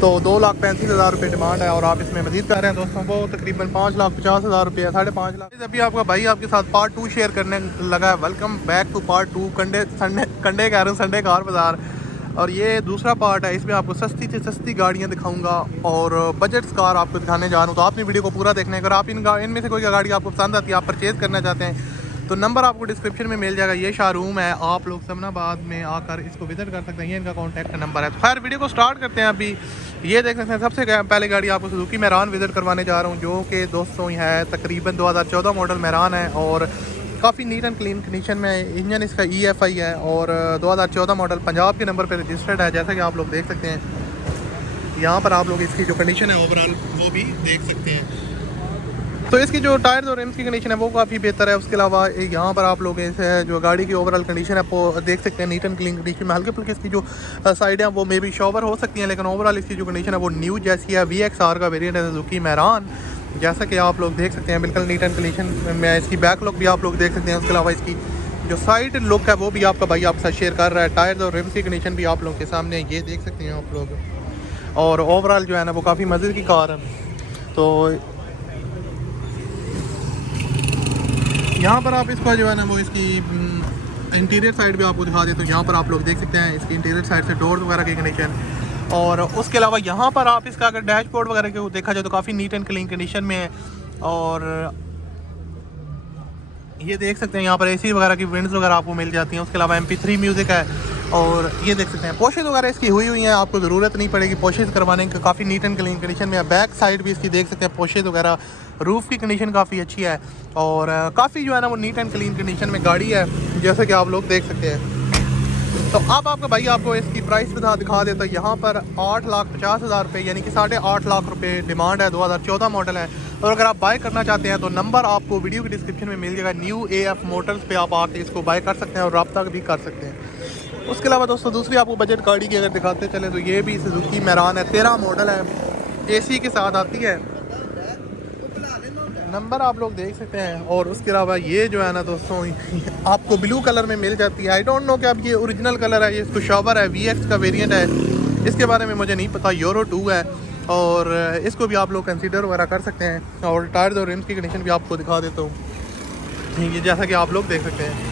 तो 2,35,000 रुपये डिमांड है और आप इसमें मजीद कर रहे हैं दोस्तों वो तकरीबन 5,50,000 रुपये है, 5.5 लाख। अभी आपका भाई आपके साथ पार्ट 2 शेयर करने लगा है। वेलकम बैक टू पार्ट 2 कंडे कह रहा हूँ संडे कार बाज़ार। और ये दूसरा पार्ट है, इसमें आपको सस्ती से सस्ती गाड़ियाँ दिखाऊंगा और बजट कार आपको दिखाने जा रहा हूँ। तो आपने वीडियो को पूरा देखना है। अगर आप इनमें से कोई गाड़ी आपको पसंद आती है, आप परचेज़ करना चाहते हैं तो नंबर आपको डिस्क्रिप्शन में मिल जाएगा। ये शोरूम है, आप लोग समनाबाद में आकर इसको विजिट कर सकते हैं। ये इनका कॉन्टैक्ट नंबर है। तो खैर वीडियो को स्टार्ट करते हैं। अभी ये देख सकते हैं सबसे पहले गाड़ी आपको सुजुकी मेहरान विजिट करवाने जा रहा हूँ, जो कि दोस्तों है तकरीबन 2014 मॉडल मेहरान है और काफ़ी नीट एंड क्लीन कंडीशन में। इंजन इसका EFI है और 2014 मॉडल पंजाब के नंबर पर रजिस्टर्ड है, जैसा कि आप लोग देख सकते हैं। यहाँ पर आप लोग इसकी जो कंडीशन है ओवरऑल वो भी देख सकते हैं। तो इसकी जो टायर्स और रिम्स की कंडीशन है वो काफ़ी बेहतर है। उसके अलावा यहाँ पर आप लोग इसे जो गाड़ी की ओवरऑल कंडीशन है वो देख सकते हैं, नीट एंड क्लीन कंडीशन में। हल्के फुल्के इसकी जो साइड है वो मे बी शॉवर हो सकती हैं, लेकिन ओवरऑल इसकी जो कंडीशन है वो न्यू जैसी है। VXR का वेरिएंट है सुजुकी मेहरान, जैसा कि आप लोग देख सकते हैं, बिल्कुल नीट एंड कंडीशन में। इसकी बैक लुक भी आप लोग देख सकते हैं। उसके अलावा इसकी जो साइड लुक है वो भी आपका भाई आपके साथ शेयर कर रहा है। टायर्स और रिम्स की कंडीशन भी आप लोग के सामने ये देख सकते हैं आप लोग। और ओवरऑल जो है ना वो काफ़ी मज़े की कार है। तो यहाँ पर आप इसका जो है ना वो इसकी इंटीरियर साइड भी आपको दिखा दें। तो यहाँ पर आप लोग देख सकते हैं इसकी इंटीरियर साइड से डोर्स वगैरह की कंडीशन। और उसके अलावा यहाँ पर आप इसका अगर डैशबोर्ड वगैरह को देखा जाए तो काफ़ी नीट एंड क्लीन कंडीशन में है। और ये देख सकते हैं यहाँ पर AC वगैरह की विंड्स वगैरह आपको मिल जाती हैं। उसके अलावा MP3 म्यूज़िक है। और ये देख सकते हैं पोशेस वगैरह इसकी हुई हैं, आपको ज़रूरत नहीं पड़ेगी पोशेस करवाने की, काफ़ी नीट एंड क्लीन कंडीशन में है। बैक साइड भी इसकी देख सकते हैं पोशेस वगैरह। रूफ़ की कंडीशन काफ़ी अच्छी है और काफ़ी जो है ना वो नीट एंड क्लीन कंडीशन में गाड़ी है, जैसे कि आप लोग देख सकते हैं। तो अब आपका भाई आपको इसकी प्राइस दिखा देता है। यहाँ पर 8,50,000 रुपये यानी कि 8.5 लाख रुपये डिमांड है। 2014 मॉडल है। और अगर आप बाय करना चाहते हैं तो नंबर आपको वीडियो की डिस्क्रिप्शन में मिल जाएगा। न्यू AF मोटर्स पे आप आके इसको बाय कर सकते हैं और रब्ता भी कर सकते हैं। उसके अलावा दोस्तों दूसरी आपको बजट गाड़ी की अगर दिखाते चले तो ये भी सुजुकी मेहरान है, 13 मॉडल है, AC के साथ आती है। नंबर आप लोग देख सकते हैं। और उसके अलावा ये जो है ना दोस्तों आपको ब्लू कलर में मिल जाती है। आई डोंट नो कि अब ये ओरिजिनल कलर है, ये इसको शॉवर है, VX का वेरिएंट है, इसके बारे में मुझे नहीं पता। यूरो 2 है और इसको भी आप लोग कंसीडर वगैरह कर सकते हैं। और टायर्स और रिम्स की कंडीशन भी आपको दिखा देता हूँ, ये जैसा कि आप लोग देख सकते हैं।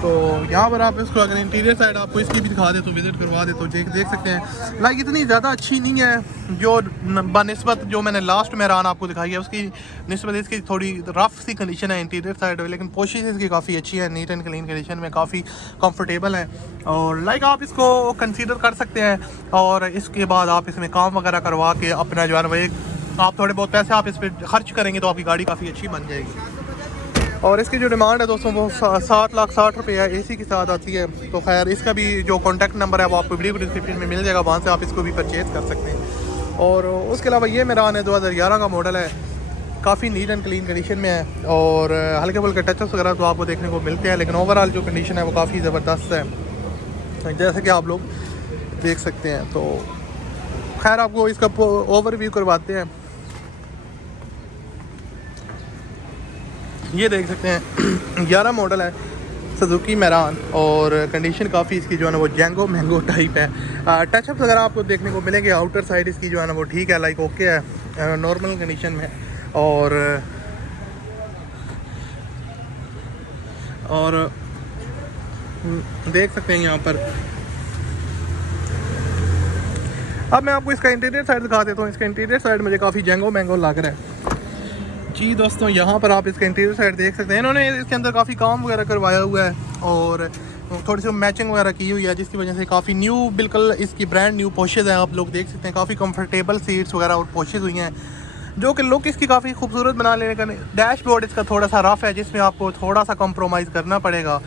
तो यहाँ पर आप इसको अगर इंटीरियर साइड आपको इसकी भी दिखा दे तो विज़िट करवा दे तो देख सकते हैं। लाइक इतनी ज़्यादा अच्छी नहीं है जो बनिस्बत जो मैंने लास्ट मेहरान आपको दिखाई है उसकी निस्बत इसकी थोड़ी रफ़ सी कंडीशन है इंटीरियर साइड, लेकिन कोशिश इसकी काफ़ी अच्छी है, नीट एंड क्लीन कंडीशन में, काफ़ी कंफर्टेबल है। और लाइक आप इसको कंसीडर कर सकते हैं। और इसके बाद आप इसमें काम वगैरह करवा के अपना जो है ना आप थोड़े बहुत पैसे आप इस पर खर्च करेंगे तो आपकी गाड़ी काफ़ी अच्छी बन जाएगी। और इसकी जो डिमांड है दोस्तों वो 7,60,000 रुपये है, AC के साथ आती है। तो खैर इसका भी जो कॉन्टैक्ट नंबर है वो आपको वीडियो डिस्क्रिप्शन में मिल जाएगा, वहाँ से आप इसको भी परचेज़ कर सकते हैं। और उसके अलावा ये मेहरान है, 2011 का मॉडल है, काफ़ी नीट एंड क्लीन कंडीशन में है। और हल्के फुल्के टचअप्स वगैरह तो आपको देखने को मिलते हैं, लेकिन ओवरऑल जो कंडीशन है वो काफ़ी ज़बरदस्त है, जैसे कि आप लोग देख सकते हैं। तो खैर आपको इसका ओवरव्यू करवाते हैं। ये देख सकते हैं 11 मॉडल है सुजुकी मेहरान और कंडीशन काफ़ी इसकी जो है ना वो जैंगो मैंगो टाइप है। टचअप्स वगैरह आपको देखने को मिलेंगे। आउटर साइड इसकी जो है ना वो ठीक है, लाइक ओके है, नॉर्मल कंडीशन में। और देख सकते हैं यहाँ पर। अब मैं आपको इसका इंटीरियर साइड दिखा देता हूँ। इसका इंटीरियर साइड मुझे काफ़ी जैंगो मैंगो लग रहा है जी दोस्तों। यहाँ पर आप इसका इंटीरियर साइड देख सकते हैं, इन्होंने इसके अंदर काफ़ी काम वगैरह करवाया हुआ है और थोड़ी सी मैचिंग वगैरह की हुई है, जिसकी वजह से काफ़ी न्यू, बिल्कुल इसकी ब्रांड न्यू पोशेज हैं। आप लोग देख सकते हैं काफ़ी कंफर्टेबल सीट्स वगैरह और पोशेज हुई हैं, जो कि लुक इसकी काफ़ी खूबसूरत बना लेने का। डैशबोर्ड इसका थोड़ा सा रफ़ है, जिसमें आपको थोड़ा सा कॉम्प्रोमाइज़ करना पड़ेगा,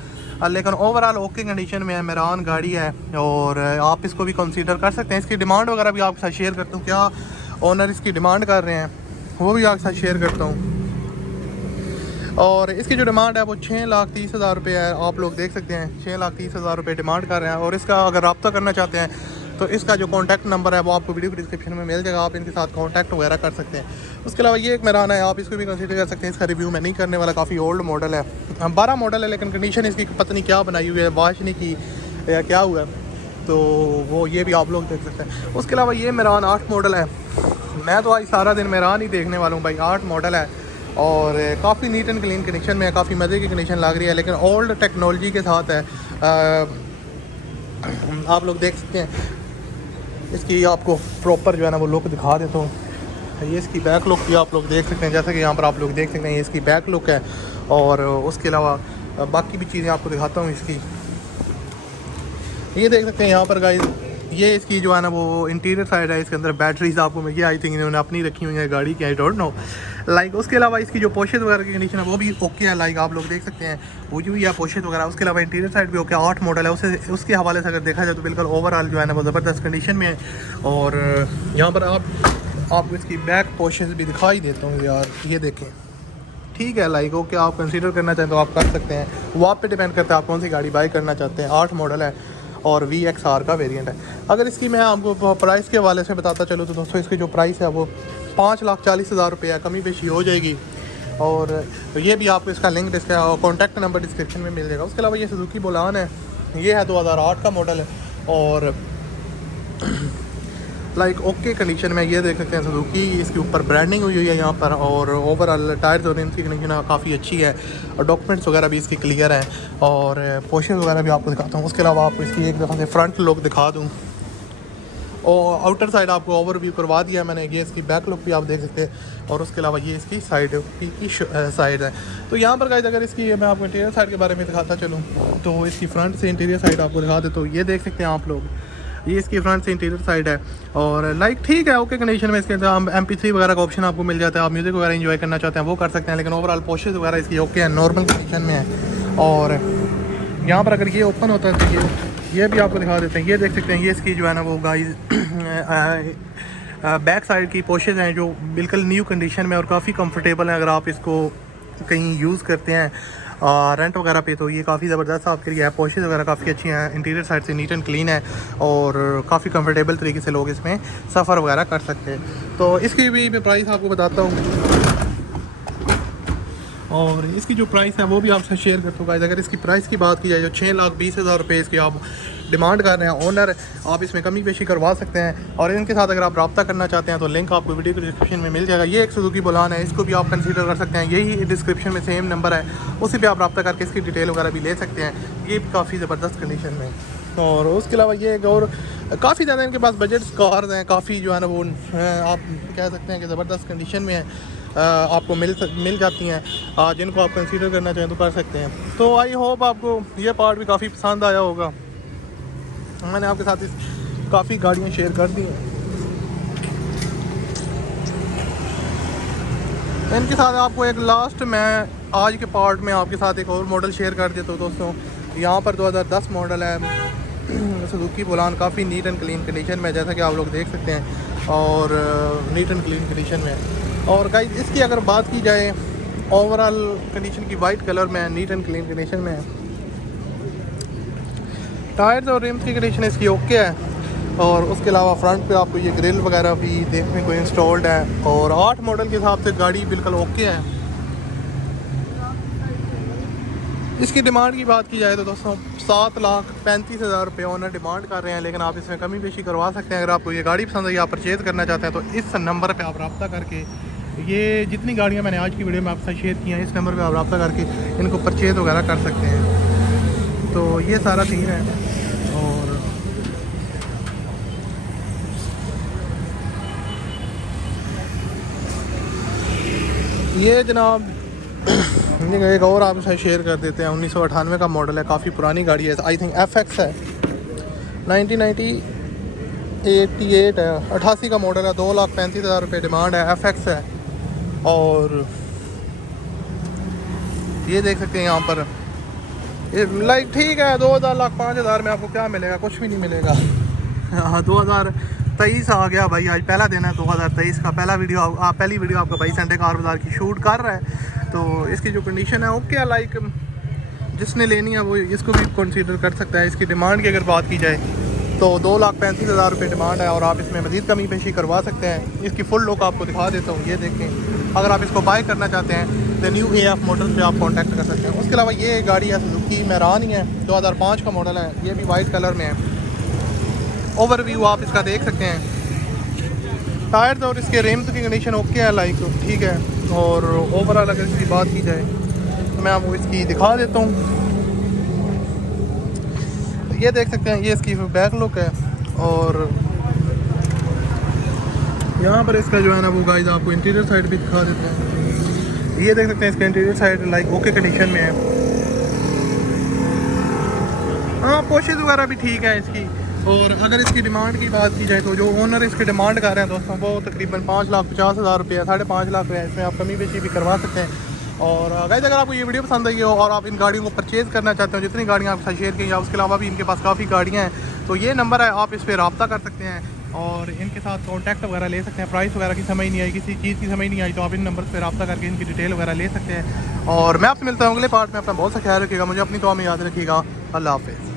लेकिन ओवरऑल ओके कंडीशन में है, मेहरान गाड़ी है और आप इसको भी कंसीडर कर सकते हैं। इसकी डिमांड वगैरह भी आपके साथ शेयर करता हूँ, क्या ओनर इसकी डिमांड कर रहे हैं वो भी आपके साथ शेयर करता हूँ। और इसकी जो डिमांड है वो 6,30,000 रुपये है। आप लोग देख सकते हैं 6,30,000 रुपये डिमांड कर रहे हैं। और इसका अगर रब्ता करना चाहते हैं तो इसका जो कॉन्टैक्ट नंबर है वो आपको वीडियो की डिस्क्रिप्शन में मिल जाएगा, आप इनके साथ कॉन्टैक्ट वगैरह कर सकते हैं। उसके अलावा ये एक मेहरान है, आप इसको भी कंसीडर कर सकते हैं। इसका रिव्यू मैं नहीं करने वाला, काफ़ी ओल्ड मॉडल है, 12 मॉडल है, लेकिन कंडीशन इसकी पता नहीं क्या बनाई हुई है, वाश नहीं की या क्या हुआ है। तो वो ये भी आप लोग देख सकते हैं। उसके अलावा ये मेरान 8 मॉडल है। मैं तो आज सारा दिन मेरान ही देखने वाला हूँ भाई। 8 मॉडल है और काफ़ी नीट एंड क्लीन कंडीशन में है, काफ़ी मज़े की कंडीशन लग रही है, लेकिन ओल्ड टेक्नोलॉजी के साथ है। आप लोग देख सकते हैं इसकी, आपको प्रॉपर जो है ना वो लुक दिखा देता हूँ। ये इसकी बैक लुक भी आप लोग देख सकते हैं, जैसा कि यहाँ पर आप लोग देख सकते हैं ये इसकी बैक लुक है। और उसके अलावा बाकी भी चीज़ें आपको दिखाता हूँ इसकी। ये देख सकते हैं यहाँ पर गाइस, ये इसकी जो है ना वो इंटीरियर साइड है। इसके अंदर बैटरीज आपको मिल गई, आई थिंक इन्होंने अपनी रखी हुई है गाड़ी की, आई डोंट नो लाइक। उसके अलावा इसकी जो पोशेस वगैरह की कंडीशन है वो भी ओके है, लाइक आप लोग देख सकते हैं वो जो भी है पोशेस वगैरह। उसके अलावा इंटीरियर साइड भी ओके। 8 मॉडल है, उसके हवाले से अगर देखा जाए तो बिल्कुल ओवरऑल जो है ना वो ज़बरदस्त कंडीशन में है। और यहाँ पर आपको इसकी बैक पोशेस भी दिखाई देता हूँ यार, ये देखें, ठीक है लाइक ओके। आप कंसीडर करना चाहें तो आप कर सकते हैं, वो आप पे डिपेंड करता है आप कौन सी गाड़ी बाई करना चाहते हैं। 8 मॉडल है और VXR का वेरिएंट है। अगर इसकी मैं आपको प्राइस के हवाले से बताता चलूँ तो दोस्तों इसकी जो प्राइस है वो 5,40,000 रुपये है, कमी पेशी हो जाएगी। और ये भी आपको इसका लिंक कॉन्टैक्ट नंबर डिस्क्रिप्शन में मिल जाएगा। उसके अलावा ये सुजुकी बोलान है, ये है 2008 का मॉडल है और लाइक ओके कंडीशन में। ये देख सकते हैं सुजुकी, इसके ऊपर ब्रांडिंग हुई है यहाँ पर। और ओवरऑल टायर्स और इनकी कंडीशन काफ़ी अच्छी है और डॉक्यूमेंट्स वगैरह भी इसकी क्लियर हैं। और पोर्शन वगैरह भी आपको दिखाता हूँ। उसके अलावा आपको इसकी एक दफ़ा से फ्रंट लुक दिखा दूँ और आउटर साइड आपको ओवरव्यू करवा दिया मैंने। ये इसकी बैक लुक भी आप देख सकते हैं। और उसके अलावा ये इसकी साइड की साइड है। तो यहाँ पर गाइस अगर इसकी मैं आपको इंटीरियर साइड के बारे में दिखाता चलूँ तो इसकी फ्रंट से इंटीरियर साइड आपको दिखा दे। तो ये देख सकते हैं आप लोग, ये इसकी फ्रंट से इंटीरियर साइड है और लाइक ठीक है ओके कंडीशन में। इसके अंदर MP3 वगैरह का ऑप्शन आपको मिल जाता है, आप म्यूज़िक वगैरह एंजॉय करना चाहते हैं वो कर सकते हैं। लेकिन ओवरऑल पोशेस वगैरह इसकी ओके है, नॉर्मल कंडीशन में है। और यहाँ पर अगर ये ओपन होता है तो ये भी आपको दिखा देते हैं। ये देख सकते हैं ये इसकी जो है ना वो गाइस बैक साइड की पोशेस हैं जो बिल्कुल न्यू कंडीशन में और काफ़ी कंफर्टेबल हैं। अगर आप इसको कहीं यूज़ करते हैं रेंट वगैरह पे तो ये काफ़ी ज़बरदस्त आपके लिए है। पोशेस वगैरह काफ़ी अच्छी हैं, इंटीरियर साइड से नीट एंड क्लीन है और काफ़ी कंफर्टेबल तरीके से लोग इसमें सफ़र वगैरह कर सकते हैं। तो इसकी भी मैं प्राइस आपको बताता हूँ और इसकी जो प्राइस है वो भी आपसे शेयर करता हूँ गाइस। अगर इसकी प्राइस की बात की जाए तो 6,20,000 रुपये इसकी आप डिमांड कर रहे हैं ओनर। आप इसमें कमी पेशी करवा सकते हैं और इनके साथ अगर आप रब्ता करना चाहते हैं तो लिंक आपको वीडियो के डिस्क्रिप्शन में मिल जाएगा। ये एक सुजुकी बोलान है, इसको भी आप कंसीडर कर सकते हैं। यही डिस्क्रिप्शन में सेम नंबर है, उसी पे आप रब्ता करके इसकी डिटेल वगैरह भी ले सकते हैं। ये भी काफ़ी ज़बरदस्त कंडीशन में। और उसके अलावा ये एक और काफ़ी ज़्यादा इनके पास बजट कार्स हैं, काफ़ी जो है ना वो आप कह सकते हैं कि ज़बरदस्त कंडीशन में है, आपको मिल जाती हैं। जिनको आप कंसीडर करना चाहें तो कर सकते हैं। तो आई होप आपको ये पार्ट भी काफ़ी पसंद आया होगा। मैंने आपके साथ काफ़ी गाड़ियाँ शेयर कर दी हैं। इनके साथ आपको एक लास्ट मैं आज के पार्ट में आपके साथ एक और मॉडल शेयर कर देता हूँ दोस्तों। यहाँ पर 2010 मॉडल है सुजुकी बोलान, काफ़ी नीट एंड क्लीन कंडीशन में जैसा कि आप लोग देख सकते हैं और नीट एंड क्लीन कंडीशन में। और गाइस इसकी अगर बात की जाए ओवरऑल कंडीशन की, वाइट कलर में नीट एंड क्लीन कंडीशन में है। टायर्स और रिम्स की कंडीशन इसकी ओके है। और उसके अलावा फ्रंट पे आपको ये ग्रिल वगैरह भी देखने को इंस्टॉल्ड है और 8 मॉडल के हिसाब से गाड़ी बिल्कुल ओके है। इसकी डिमांड की बात की जाए तो दोस्तों 7,35,000 रुपये ओनर डिमांड कर रहे हैं, लेकिन आप इसमें कमी पेशी करवा सकते हैं। अगर आपको ये गाड़ी पसंद है या परचेज़ करना चाहते हैं तो इस नंबर पे आप रब्ता करके, ये जितनी गाड़ियां मैंने आज की वीडियो में आपके साथ शेयर की हैं इस नंबर पे आप रब्ता करके इनको परचेज़ वगैरह कर सकते हैं। तो ये सारा सीन है। और ये जनाब एक और आपके साथ शेयर कर देते हैं। 1998 का मॉडल है, काफ़ी पुरानी गाड़ी है, आई थिंक FX है, 1988 है, 88 का मॉडल है, 2,35,000 रुपये डिमांड है, FX है। और ये देख सकते हैं यहाँ पर लाइक ठीक है 2,05,000 में आपको क्या मिलेगा, कुछ भी नहीं मिलेगा। हाँ 2023 आ गया भाई, आज पहला दिन है 2023 का। पहली वीडियो आपका भाई संडे कार बाज़ार की शूट कर रहा है। तो इसकी जो कंडीशन है ओके, लाइक जिसने लेनी है वो इसको भी कंसीडर कर सकता है। इसकी डिमांड की अगर बात की जाए तो 2,35,000 रुपये डिमांड है और आप इसमें मज़ीद कमी पेशी करवा सकते हैं। इसकी फुल लुक आपको दिखा देता हूँ, ये देखें। अगर आप इसको बाय करना चाहते हैं तो न्यू AF मोटर्स पे आप कांटेक्ट कर सकते हैं। उसके अलावा ये गाड़ी है सुजुकी मेरान ही है, 2005 का मॉडल है, ये भी वाइट कलर में है। ओवरव्यू आप इसका देख सकते हैं। टायर्स और इसके रिम्स की कंडीशन ओके है, लाइक ठीक है। और ओवरऑल अगर इसकी बात की जाए तो मैं आपको इसकी दिखा देता हूँ। ये देख सकते हैं, ये इसकी बैक लुक है। और यहाँ पर इसका जो है ना वो गाइस आपको इंटीरियर साइड भी दिखा देते हैं। ये देख सकते हैं इसका interior side like okay condition में है। हाँ, पोशिश वगैरह भी ठीक है इसकी। और अगर इसकी डिमांड की बात की जाए तो जो ओनर इसकी डिमांड कर रहे हैं दोस्तों वो तकरीबन 5,50,000 रुपये, 5.5 लाख रुपये, इसमें आप कमी बेशी भी करवा सकते हैं। और गाइस अगर आपको ये वीडियो पसंद आई हो और आप इन गाड़ियों को परचेज़ करना चाहते हो, जितनी गाड़ियाँ आपके साथ शेयर की या उसके अलावा भी इनके पास काफ़ी गाड़ियाँ हैं, तो ये नंबर है, आप इस पर रब्ता कर सकते हैं और इनके साथ कॉन्टैक्ट वगैरह ले सकते हैं। प्राइस वगैरह की समझ नहीं आई, किसी चीज़ की समझ नहीं आई, तो आप इन नंबर पर रब्ता करके इनकी डिटेल वगैरह ले सकते हैं। और मैं आपसे मिलता हूँ अगले पार्ट में। अपना बहुत सा ख्याल रखिएगा, मुझे अपनी दुआ में याद रखिएगा। अल्लाह हाफ़िज़।